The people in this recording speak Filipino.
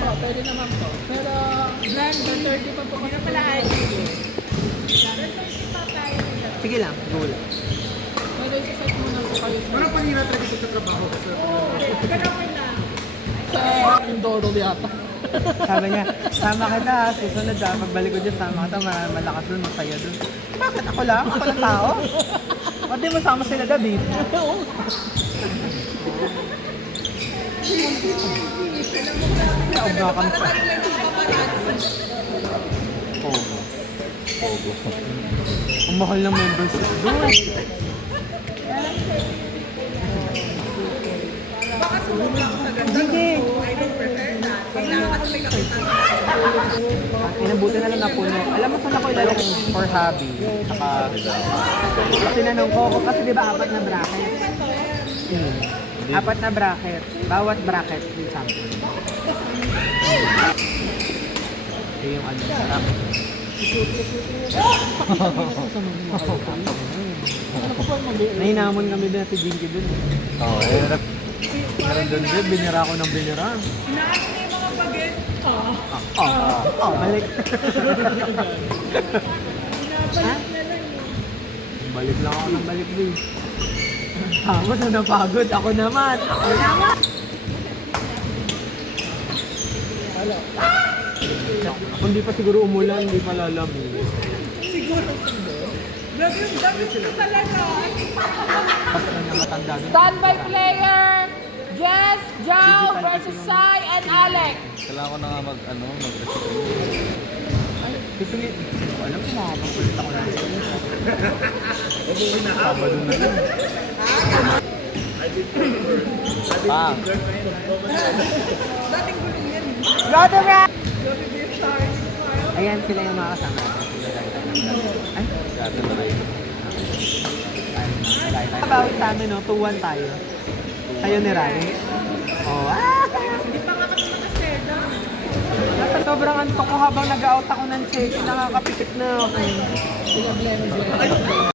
po, pwede naman po. Pero blender 30 pa po kasi pala ay. Sige lang, go lang. Pwede isa-set muna po kayo. Parang panira talaga ito sa trabaho. Sa Indoro yata. Sabi niya, sama kita ha, susunod ha, pagbalik ko dyan, sama kita, malakas dun, masaya dun. Bakit ako lang? Ako lang tao? Ba't di mo sama sila David? Naugakan pa. Pogo. Pogo. Ang mahal ng membership doon. Baka sumubak sa ganda. Hindi. I don't prefer that. Kailangan kasi may kakita. Inabuti na lang na puno. Alam mo saan ako ilalagay for hobby? Saka, tinanong ko, kasi di ba apat na bracket? Apat na bracket. Bawat bracket, yung sample. Ito yung ano, sarap. Nahinamon kami din natin Jinky dun. Oo, meron dun din, binira ko ng binira. Balik. Ha? Balik lang ako ng balik din. Tapos na napagod. Ako naman. Kung di pa siguro umulan, hindi pa lalamig. Siguro. Dami sila talaga. Basta na matanda dun. Standby player, Jess, Jao versus Sai and Alec. Kailangan ko na nga mag-recipe. Pipili. Alam ko makakapalit ako na. Sabado na lang. Bang. Dating gulong yan. Brother Rap! Ayan sila yung mga kasama. Ay? Gata na rin. About sa amin, no? 2-1 tayo. Tayo ni Rai. Oh, Hindi pa nga kami nakaseda. sobrang antok ko habang nag-out ako ng check. Nakakapikit na ako. Sila blender.